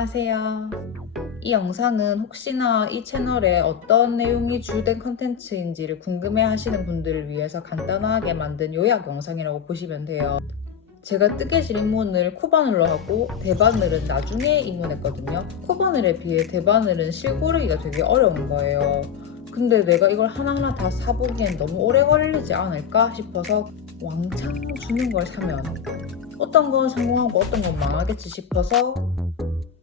안녕하세요. 이 영상은 혹시나 이 채널에 어떤 내용이 주된 컨텐츠인지를 궁금해 하시는 분들을 위해서 간단하게 만든 요약 영상이라고 보시면 돼요. 제가 뜨개질 입문을 코바늘로 하고 대바늘은 나중에 입문했거든요. 코바늘에 비해 대바늘은 실고르기가 되게 어려운 거예요. 근데 내가 이걸 하나하나 다 사보기엔 너무 오래 걸리지 않을까 싶어서 왕창 주는 걸 사면 어떤 건 성공하고 어떤 건 망하겠지 싶어서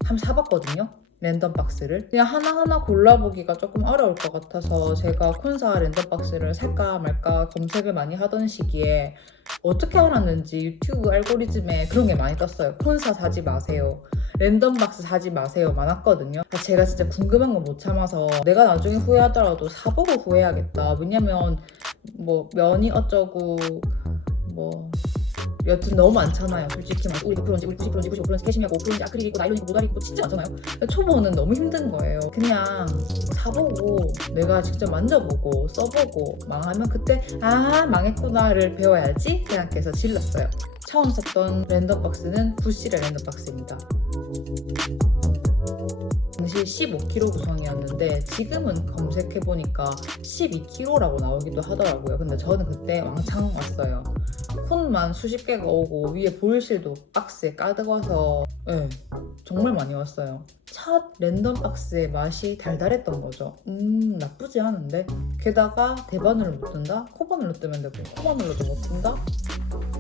한번 사봤거든요. 랜덤 박스를. 그냥 하나하나 골라보기가 조금 어려울 것 같아서 제가 콘사 랜덤 박스를 살까 말까 검색을 많이 하던 시기에 어떻게 알았는지 유튜브 알고리즘에 그런 게 많이 떴어요. 콘사 사지 마세요. 랜덤 박스 사지 마세요 많았거든요. 아, 제가 진짜 궁금한 건 못 참아서 내가 나중에 후회하더라도 사보고 후회하겠다. 왜냐면 뭐 면이 어쩌고 뭐 여튼 너무 많잖아요. 솔직히 막 우리 9%인지 우리 90%인지 95%인지 캐시미하고 5%인지 아크릴이고 나일론이고 모다리고 진짜 많잖아요. 초보는 너무 힘든 거예요. 그냥 사보고 내가 직접 만져보고 써보고 망하면 그때 아 망했구나를 배워야지 생각해서 질렀어요. 처음 샀던 랜덤 박스는 부시의 랜덤 박스입니다. 당시 15kg 구성이었는데 지금은 검색해보니까 12kg라고 나오기도 하더라고요. 근데 저는 그때 왕창 왔어요. 콘만 수십 개가 오고 위에 보일실도 박스에 가득 와서 네, 정말 많이 왔어요. 첫 랜덤 박스의 맛이 달달했던 거죠. 음 나쁘지 않은데 게다가 대바늘로 못 뜬다? 코바늘로 뜨면 되고 코바늘로도 못 뜬다?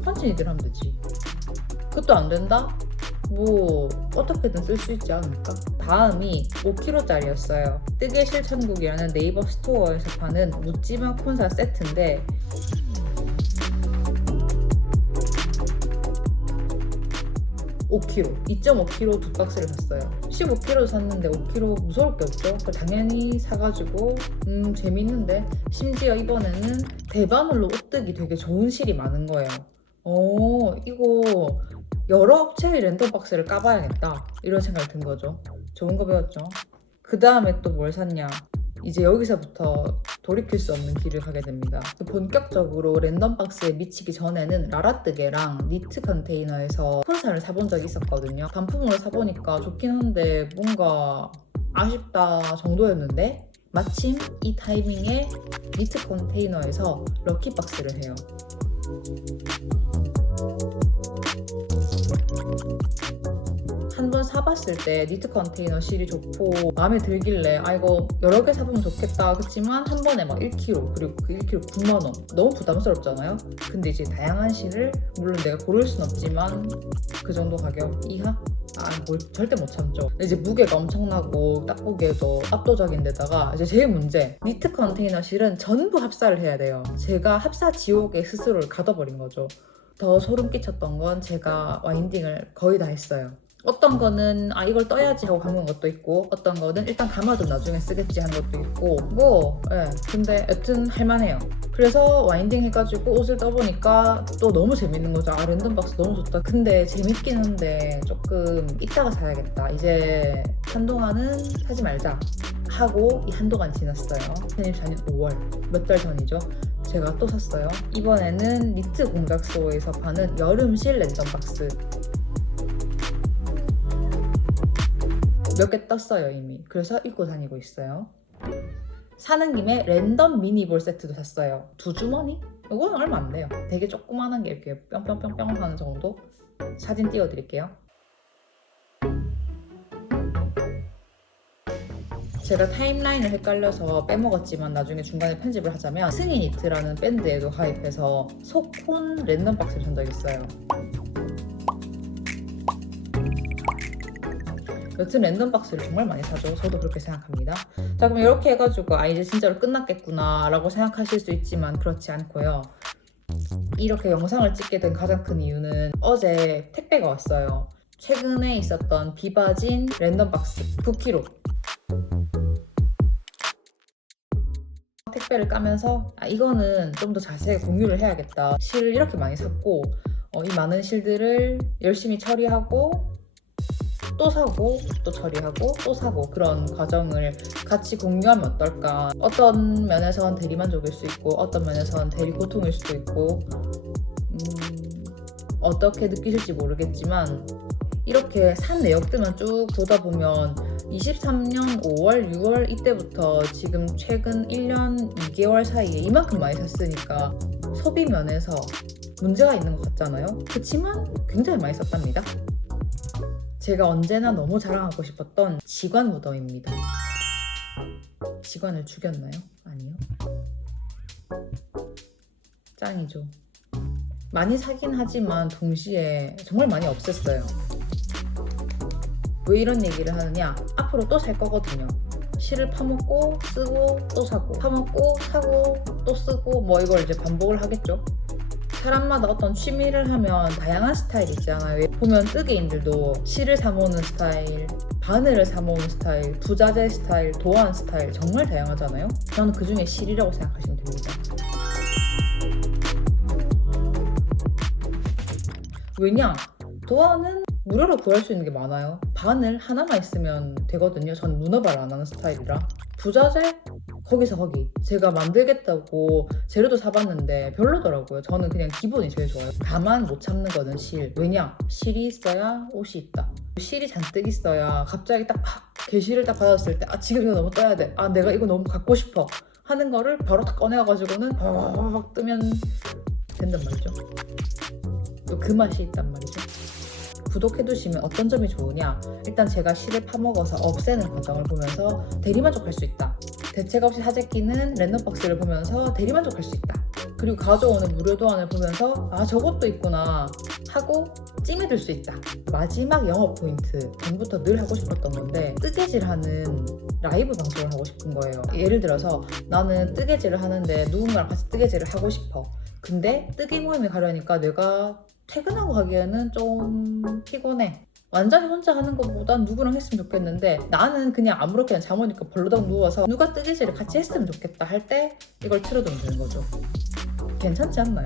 한진이들 하면 되지. 그것도 안 된다? 뭐 어떻게든 쓸 수 있지 않을까? 다음이 5kg짜리였어요. 뜨개실 천국이라는 네이버 스토어에서 파는 묻지마 콘사 세트인데 (5kg) 2.5kg 두 박스를 샀어요. 15kg 샀는데 5kg 무서울 게 없죠? 당연히 사가지고 음 재밌는데 심지어 이번에는 대바늘로 옷뜨기 되게 좋은 실이 많은 거예요. 어 이거 여러 업체의 랜덤 박스를 까봐야겠다. 이런 생각이 든 거죠. 좋은 거 배웠죠? 그 다음에 또 뭘 샀냐 이제 여기서부터 돌이킬 수 없는 길을 가게 됩니다. 본격적으로 랜덤 박스에 미치기 전에는 라라뜨개랑 니트 컨테이너에서 콘사를 사본 적이 있었거든요. 단품으로 사보니까 좋긴 한데 뭔가 아쉽다 정도였는데 마침 이 타이밍에 니트 컨테이너에서 럭키 박스를 해요. 한 번 사봤을 때 니트 컨테이너 실이 좋고 마음에 들길래 아 이거 여러 개 사보면 좋겠다 그렇지만 한 번에 막 1kg 그리고 그 1kg 9만 원 너무 부담스럽잖아요 근데 이제 다양한 실을 물론 내가 고를 순 없지만 그 정도 가격 이하? 아, 뭘 절대 못 참죠. 이제 무게가 엄청나고 딱 보기에도 압도적인 데다가 이제 제일 문제 니트 컨테이너 실은 전부 합사를 해야 돼요. 제가 합사 지옥에 스스로를 가둬버린 거죠. 더 소름 끼쳤던 건 제가 와인딩을 거의 다 했어요. 어떤 거는 아 이걸 떠야지 하고 감은 것도 있고 어떤 거는 일단 감아도 나중에 쓰겠지 한 것도 있고 뭐 예. 근데 여튼 할만해요. 그래서 와인딩 해가지고 옷을 떠보니까 또 너무 재밌는 거죠. 아 랜덤 박스 너무 좋다. 근데 재밌긴 한데 조금 이따가 사야겠다. 이제 한동안은 사지 말자 하고 이 한동안 지났어요. 2024년 5월 몇 달 전이죠. 제가 또 샀어요. 이번에는 니트 공작소에서 파는 여름실 랜덤 박스 몇 개 떴어요 이미. 그래서 입고 다니고 있어요. 사는 김에 랜덤 미니볼 세트도 샀어요. 두 주머니? 이거는 얼마 안 돼요. 되게 조그만한 게 이렇게 뿅뿅뿅뿅 하는 정도? 사진 띄워드릴게요. 제가 타임라인을 헷갈려서 빼먹었지만 나중에 중간에 편집을 하자면 스니니트라는 밴드에도 가입해서 소콘 랜덤 박스를 산 적이 있어요 여튼 랜덤 박스를 정말 많이 사죠. 저도 그렇게 생각합니다. 자, 그럼 이렇게 해가지고 아 이제 진짜로 끝났겠구나라고 생각하실 수 있지만 그렇지 않고요. 이렇게 영상을 찍게 된 가장 큰 이유는 어제 택배가 왔어요. 최근에 있었던 비바진 랜덤 박스 9kg. 택배를 까면서 아, 이거는 좀 더 자세히 공유를 해야겠다. 실을 이렇게 많이 샀고 어, 이 많은 실들을 열심히 처리하고 또 사고 또 처리하고 또 사고 그런 과정을 같이 공유하면 어떨까 어떤 면에선 대리만족일 수 있고 어떤 면에선 대리 고통일 수도 있고 음, 어떻게 느끼실지 모르겠지만 이렇게 산 내역들만 쭉 보다 보면 23년 5월, 6월 이때부터 지금 최근 1년 2개월 사이에 이만큼 많이 샀으니까 소비 면에서 문제가 있는 것 같잖아요. 그렇지만 굉장히 많이 썼답니다. 제가 언제나 너무 자랑하고 싶었던 직관 무덤입니다. 직관을 죽였나요? 아니요. 짱이죠. 많이 사긴 하지만 동시에 정말 많이 없앴어요. 왜 이런 얘기를 하느냐? 앞으로 또 살 거거든요. 실을 파먹고 쓰고 또 사고 파먹고 사고 또 쓰고 뭐 이걸 이제 반복을 하겠죠. 사람마다 어떤 취미를 하면 다양한 스타일이 있잖아요. 보면 뜨개인들도 실을 사모으는 스타일, 바늘을 사모으는 스타일, 부자재 스타일, 도안 스타일 정말 다양하잖아요. 저는 그 중에 실이라고 생각하시면 됩니다. 왜냐? 도안은 무료로 구할 수 있는 게 많아요. 바늘 하나만 있으면 되거든요. 전 문어발 안 하는 스타일이라. 부자재? 거기서 거기. 제가 만들겠다고 재료도 사봤는데 별로더라고요. 저는 그냥 기본이 제일 좋아요. 다만 못 참는 거는 실. 왜냐? 실이 있어야 옷이 있다. 실이 잔뜩 있어야 갑자기 딱 팍! 게시를 딱 받았을 때 아 지금 이거 너무 떠야 돼. 아 내가 이거 너무 갖고 싶어. 하는 거를 바로 딱 꺼내가지고는 팍 뜨면 된단 말이죠. 또그 맛이 있단 말이죠. 구독해두시면 어떤 점이 좋으냐? 일단 제가 실을 파먹어서 없애는 과정을 보면서 대리만족할 수 있다. 대책 없이 사재끼는 랜덤박스를 보면서 대리만족할 수 있다. 그리고 가져오는 무료 도안을 보면서 아 저것도 있구나 하고 찜이 들 수 있다. 마지막 영업 포인트 전부터 늘 하고 싶었던 건데 뜨개질하는 라이브 방송을 하고 싶은 거예요. 예를 들어서 나는 뜨개질을 하는데 누군가랑 같이 뜨개질을 하고 싶어. 근데 뜨개 모임에 가려니까 내가 퇴근하고 하기에는 좀 피곤해. 완전히 혼자 하는 것보단 누구랑 했으면 좋겠는데 나는 그냥 아무렇게나 입고 벌러덩 누워서 누가 뜨개질을 같이 했으면 좋겠다 할 때 이걸 틀어두면 되는 거죠. 괜찮지 않나요?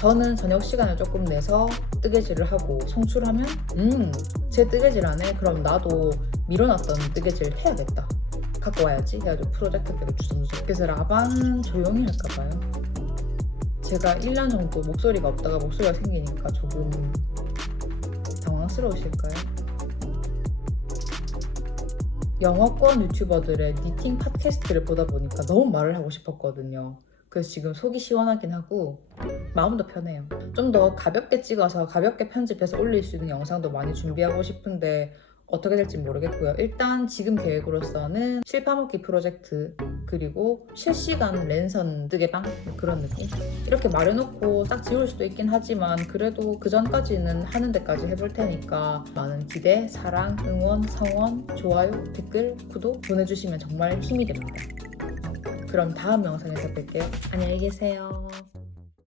저는 저녁 시간을 조금 내서 뜨개질을 하고 송출하면 음, 제 뜨개질 안에 그럼 나도 밀어놨던 뜨개질 해야겠다. 갖고 와야지 해가지고 프로젝트들을 주섬주섬 그래서 라방은 조용히 할까봐요. 제가 1년 정도 목소리가 없다가 목소리가 생기니까 조금 당황스러우실까요? 영어권 유튜버들의 니팅 팟캐스트를 보다 보니까 너무 말을 하고 싶었거든요. 그래서 지금 속이 시원하긴 하고 마음도 편해요. 좀 더 가볍게 찍어서 가볍게 편집해서 올릴 수 있는 영상도 많이 준비하고 싶은데 어떻게 될지 모르겠고요. 일단 지금 계획으로서는 실파먹기 프로젝트 그리고 실시간 랜선 뜨개방 그런 느낌 이렇게 말해놓고 딱 지울 수도 있긴 하지만 그래도 그 전까지는 하는 데까지 해볼 테니까 많은 기대, 사랑, 응원, 성원, 좋아요, 댓글, 구독 보내주시면 정말 힘이 됩니다. 그럼 다음 영상에서 뵐게요. 안녕히 계세요.